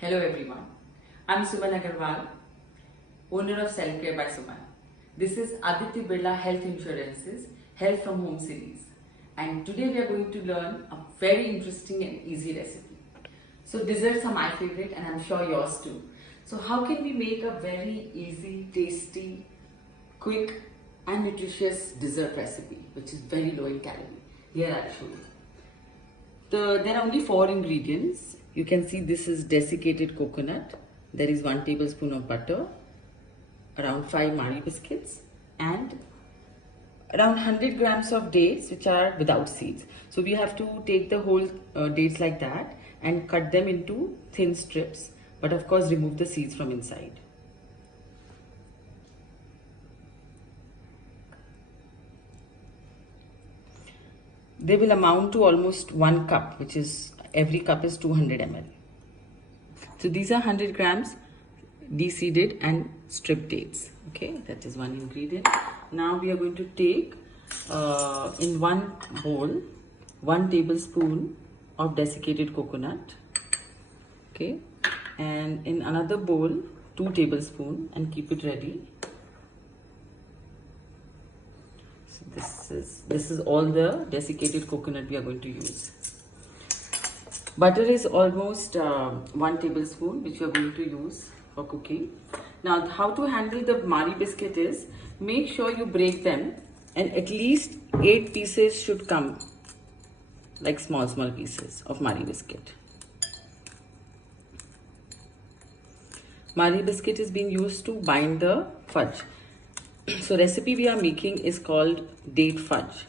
Hello everyone, I'm Suman Agarwal, owner of Self Care by Suman. This is Aditya Birla Health Insurance's Health from Home series, and today we are going to learn a very interesting and easy recipe. So desserts are my favorite and I'm sure yours too. So how can we make a very easy, tasty, quick and nutritious dessert recipe which is very low in calorie? Here I'll show you. There are only 4 ingredients. You can see this is desiccated coconut. There is 1 tablespoon of butter, around 5 Marie biscuits, and around 100 grams of dates which are without seeds. So we have to take the whole dates like that and cut them into thin strips, but of course remove the seeds from inside. They will amount to almost 1 cup, which is every cup is 200 ml. So these are 100 grams de-seeded and stripped dates. Okay, that is one ingredient. Now we are going to take in one bowl 1 tablespoon of desiccated coconut. Okay, and in another bowl 2 tablespoons and keep it ready. This is all the desiccated coconut we are going to use. Butter is almost 1 tablespoon which we are going to use for cooking. Now how to handle the Marie biscuit is, make sure you break them and at least 8 pieces should come, like small pieces of Marie biscuit. Marie biscuit is being used to bind the fudge. So recipe we are making is called date fudge.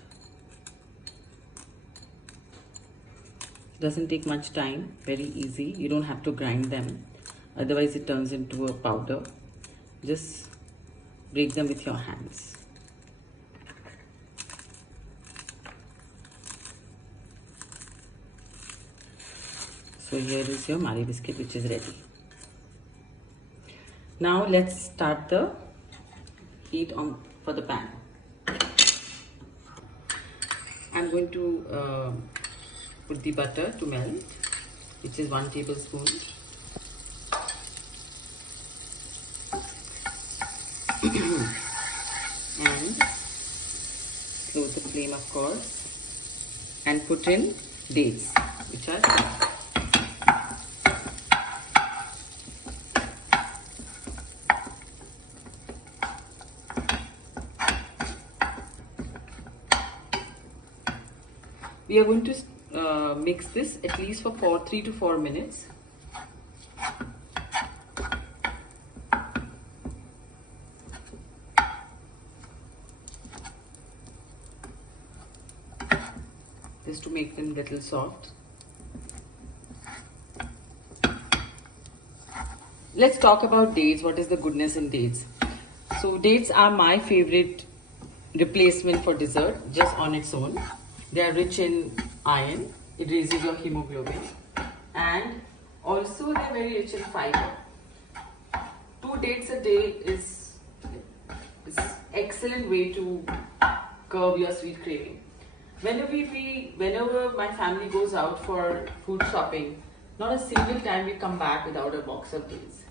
Doesn't take much time, very easy. You don't have to grind them, otherwise it turns into a powder. Just break them with your hands. So here is your Marie biscuit which is ready. Now let's start the heat on for the pan. I'm going to put the butter to melt, which is 1 tablespoon. And close the flame, of course, and put in dates, which are we are going to mix this at least for 3 to 4 minutes. Just to make them little soft. Let's talk about dates. What is the goodness in dates? So dates are my favorite replacement for dessert just on its own. They are rich in iron, it raises your hemoglobin, and also they are very rich in fiber. 2 dates a day is excellent way to curb your sweet craving. Whenever my family goes out for food shopping, not a single time we come back without a box of dates.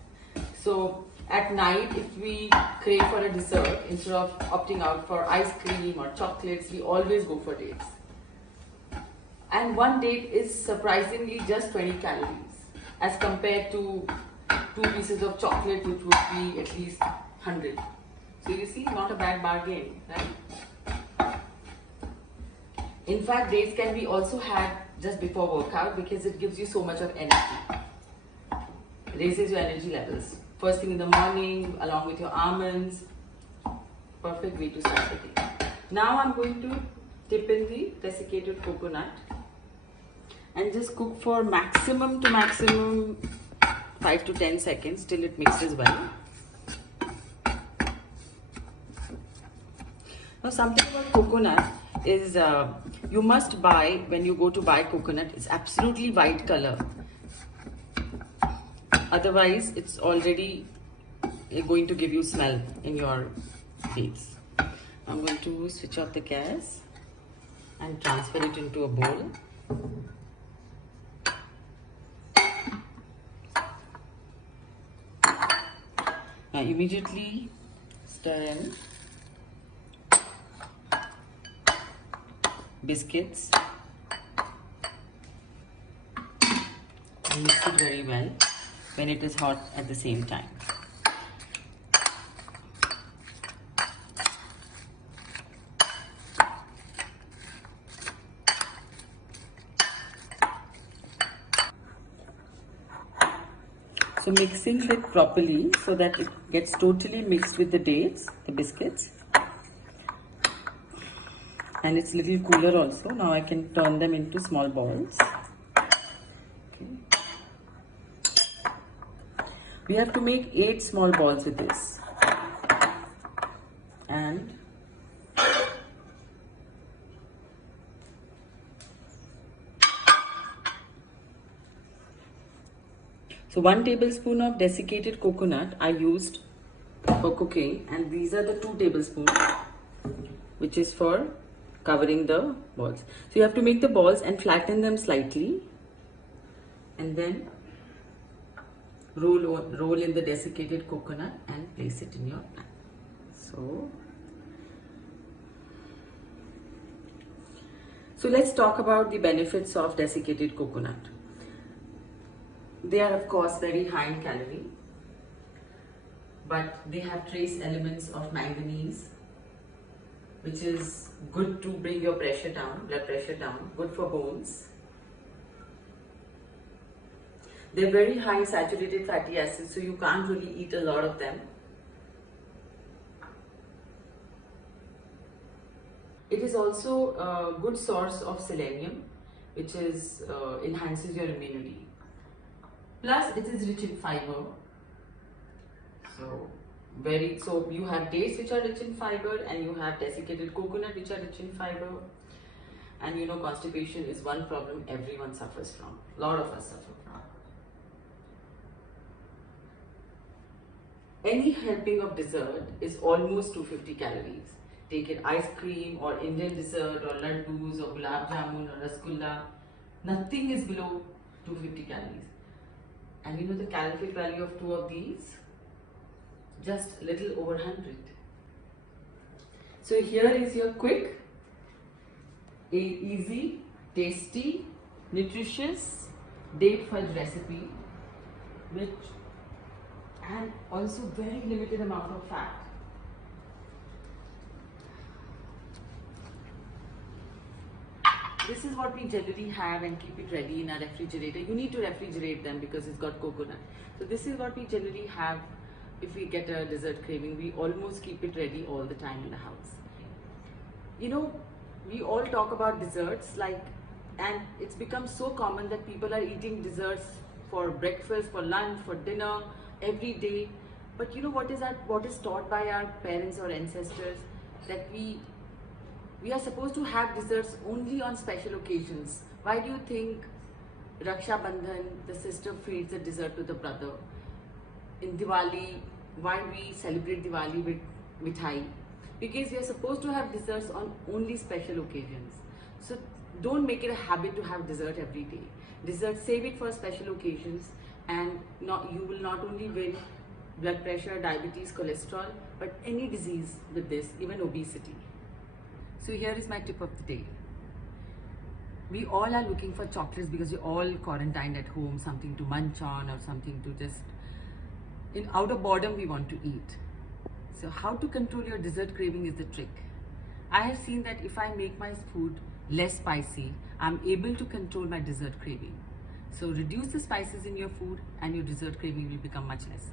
So at night, if we crave for a dessert, instead of opting out for ice cream or chocolates, we always go for dates. And 1 date is surprisingly just 20 calories as compared to 2 pieces of chocolate which would be at least 100. So you see, not a bad bargain, right? In fact, dates can be also had just before workout because it gives you so much of energy. Raises your energy levels. First thing in the morning, along with your almonds. Perfect way to start the day. Now I'm going to dip in the desiccated coconut and just cook for maximum 5 to 10 seconds till it mixes well. Now something about coconut is you must buy, when you go to buy coconut, it's absolutely white color. Otherwise it's already going to give you smell in your dates. I'm going to switch off the gas and transfer it into a bowl. I immediately stir in biscuits and mix it very well when it is hot at the same time. So mixing it properly so that it gets totally mixed with the dates, the biscuits. And it's a little cooler also. Now I can turn them into small balls. Okay. We have to make 8 small balls with this. And so 1 tablespoon of desiccated coconut I used for cooking, and these are the 2 tablespoons which is for covering the balls. So you have to make the balls and flatten them slightly and then roll in the desiccated coconut and place it in your pan. So let's talk about the benefits of desiccated coconut. They are of course very high in calorie, but they have trace elements of manganese, which is good to bring your pressure down, blood pressure down, good for bones. They're very high in saturated fatty acids, so you can't really eat a lot of them. It is also a good source of selenium, which is enhances your immunity. Plus, it is rich in fiber. So you have dates which are rich in fiber, and you have desiccated coconut which are rich in fiber. And you know, constipation is one problem everyone suffers from. A lot of us suffer from. Any helping of dessert is almost 250 calories. Take it ice cream or Indian dessert or laddus or gulab jamun or rasgulla. Nothing is below 250 calories. And you know the calorific value of 2 of these? Just a little over 100. So here is your quick, easy, tasty, nutritious date fudge recipe, and also very limited amount of fat. This is what we generally have and keep it ready in our refrigerator. You need to refrigerate them because it's got coconut. So this is what we generally have if we get a dessert craving. We almost keep it ready all the time in the house. You know, we all talk about desserts and it's become so common that people are eating desserts for breakfast, for lunch, for dinner, every day. But you know what is taught by our parents or ancestors, that we are supposed to have desserts only on special occasions. Why do you think Raksha Bandhan, the sister feeds the dessert to the brother? In Diwali, why we celebrate Diwali with mithai? Because we are supposed to have desserts on only special occasions. So don't make it a habit to have dessert every day. Dessert, save it for special occasions, and you will not only win blood pressure, diabetes, cholesterol, but any disease with this, even obesity. So here is my tip of the day. We all are looking for chocolates because we're all quarantined at home, something to munch on or something to just, out of boredom we want to eat. So how to control your dessert craving is the trick. I have seen that if I make my food less spicy, I'm able to control my dessert craving. So reduce the spices in your food and your dessert craving will become much less.